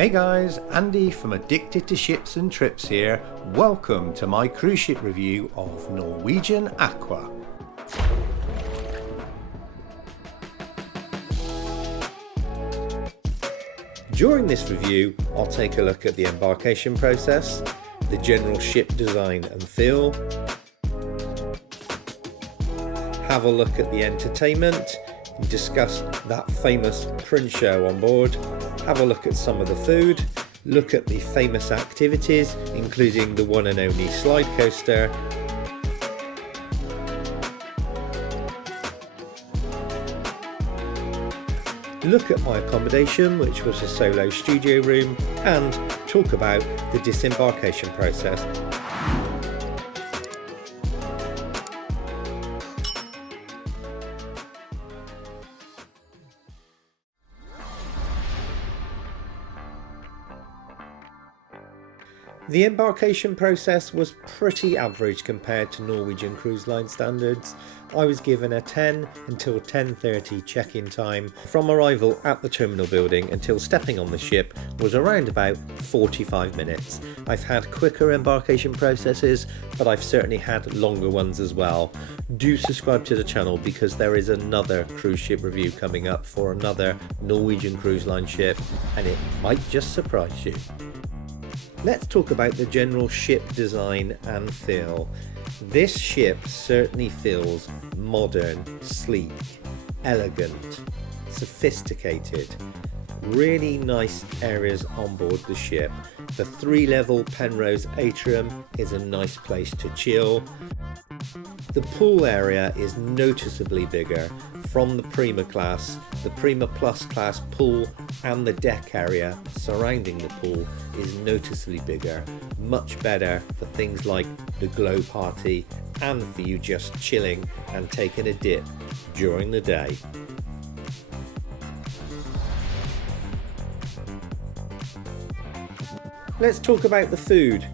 Hey guys, Andy from Addicted to Ships and Trips here. Welcome to my cruise ship review of Norwegian Aqua. During this review, I'll take a look at the embarkation process, the general ship design and feel, have a look at the entertainment, discuss that famous print show on board, have a look at some of the food, look at the famous activities including the one and only slide coaster, look at my accommodation, which was a solo studio room, and talk about the disembarkation process. The embarkation process was pretty average compared to Norwegian Cruise Line standards. I was given a 10 until 10:30 check-in time. From arrival at the terminal building until stepping on the ship was around about 45 minutes. I've had quicker embarkation processes, but I've certainly had longer ones as well. Do subscribe to the channel because there is another cruise ship review coming up for another Norwegian Cruise Line ship, and it might just surprise you. Let's talk about the general ship design and feel. This ship certainly feels modern, sleek, elegant, sophisticated. Really nice areas on board the ship. The 3-level Penrose atrium is a nice place to chill. The pool area is noticeably bigger from the Prima class. The Prima Plus Class pool and the deck area surrounding the pool is noticeably bigger, much better for things like the glow party and for you just chilling and taking a dip during the day. Let's talk about the food.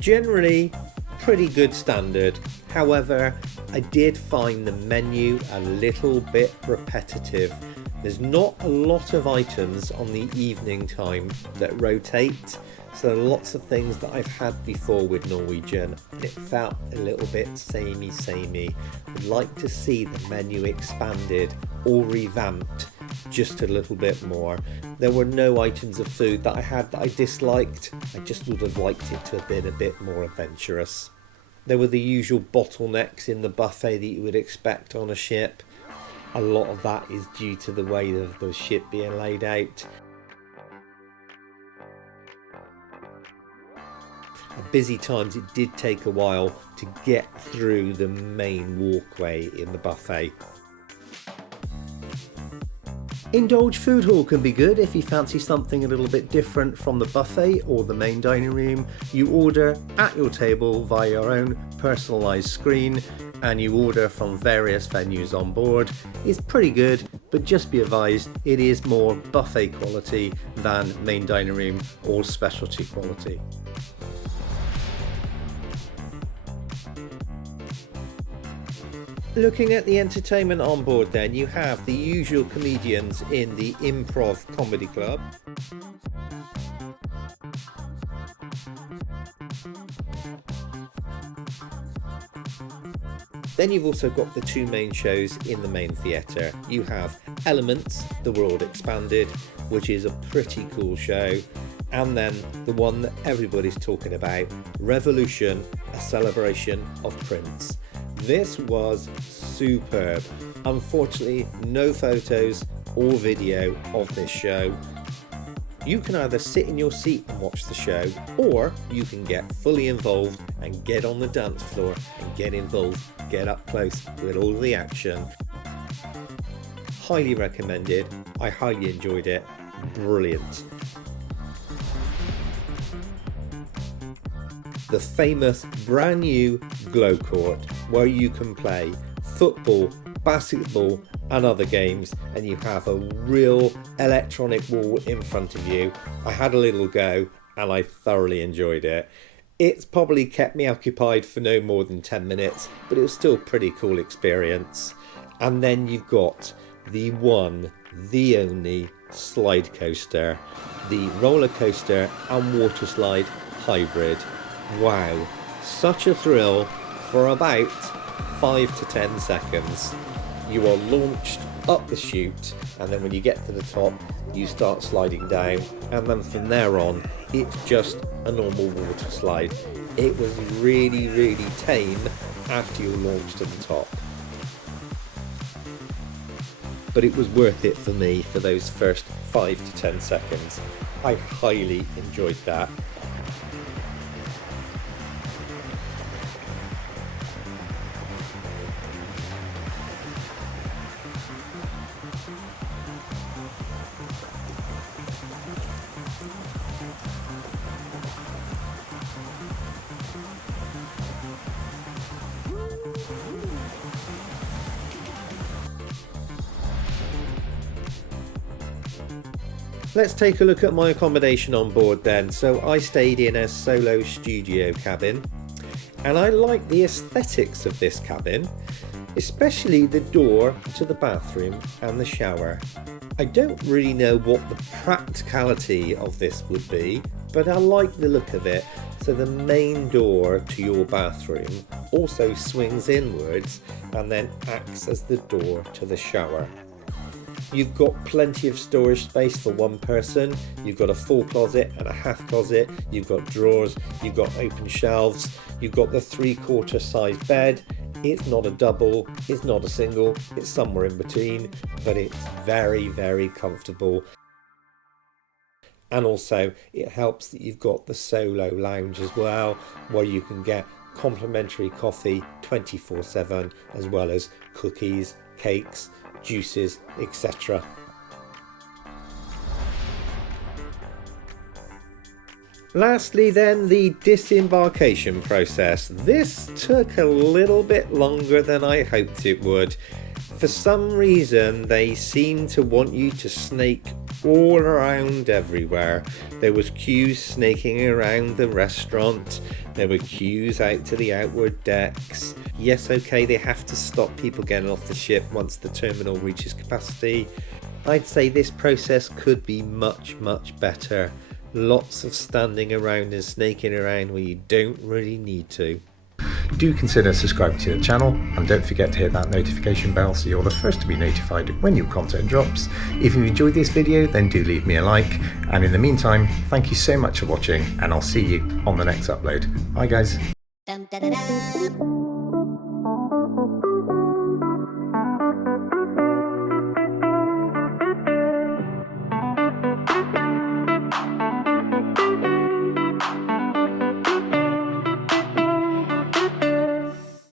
Generally pretty good standard. However, I did find the menu a little bit repetitive. There's not a lot of items on the evening time that rotate, so lots of things that I've had before with Norwegian. It felt a little bit samey. I'd like to see the menu expanded or revamped just a little bit more. There were no items of food that I had that I disliked. I just would have liked it to have been a bit more adventurous. There were the usual bottlenecks in the buffet that you would expect on a ship. A lot of that is due to the way of the ship being laid out. At busy times it did take a while to get through the main walkway in the buffet. Indulge Food Hall can be good if you fancy something a little bit different from the buffet or the main dining room. You order at your table via your own personalised screen and you order from various venues on board. It's pretty good, but just be advised it is more buffet quality than main dining room or specialty quality. Looking at the entertainment on board then, you have the usual comedians in the Improv Comedy Club. Then you've also got the two main shows in the main theatre. You have Elements, The World Expanded, which is a pretty cool show. And then the one that everybody's talking about, Revolution, a celebration of Prince. This was superb. Unfortunately, no photos or video of this show. You can either sit in your seat and watch the show, or you can get fully involved and get on the dance floor and get involved, get up close with all the action. Highly recommended. I highly enjoyed it. Brilliant. The famous brand new Glow Court, where you can play football, basketball and other games, and you have a real electronic wall in front of you. I had a little go and I thoroughly enjoyed it. It's probably kept me occupied for no more than 10 minutes, but it was still a pretty cool experience. And then you've got the one, the only slide coaster, the roller coaster and water slide hybrid. Wow, such a thrill for about 5 to 10 seconds. You are launched up the chute, and then when you get to the top you start sliding down, and then from there on it's just a normal water slide. It was really tame after you launched to the top, but it was worth it for me for those first 5 to 10 seconds. I highly enjoyed that. Let's take a look at my accommodation on board then. So I stayed in a solo studio cabin, and I like the aesthetics of this cabin, especially the door to the bathroom and the shower. I don't really know what the practicality of this would be, but I like the look of it. So the main door to your bathroom also swings inwards and then acts as the door to the shower. You've got plenty of storage space for one person. You've got a full closet and a half closet. You've got drawers, you've got open shelves, you've got the 3/4 size bed. It's not a double, it's not a single, it's somewhere in between, but it's very comfortable. And also it helps that you've got the solo lounge as well, where you can get complimentary coffee 24/7, as well as cookies, cakes, juices, etc. Lastly then, the disembarkation process. This took a little bit longer than I hoped it would. For some reason they seem to want you to snake all around everywhere. There was queues snaking around the restaurant, there were queues out to the outward decks. Yes, okay, they have to stop people getting off the ship once the terminal reaches capacity. I'd say this process could be much better. Lots of standing around and snaking around where you don't really need to. Do consider subscribing to the channel, and don't forget to hit that notification bell so you're the first to be notified when new content drops. If you enjoyed this video, then do leave me a like, and in the meantime, thank you so much for watching, and I'll see you on the next upload. Bye guys.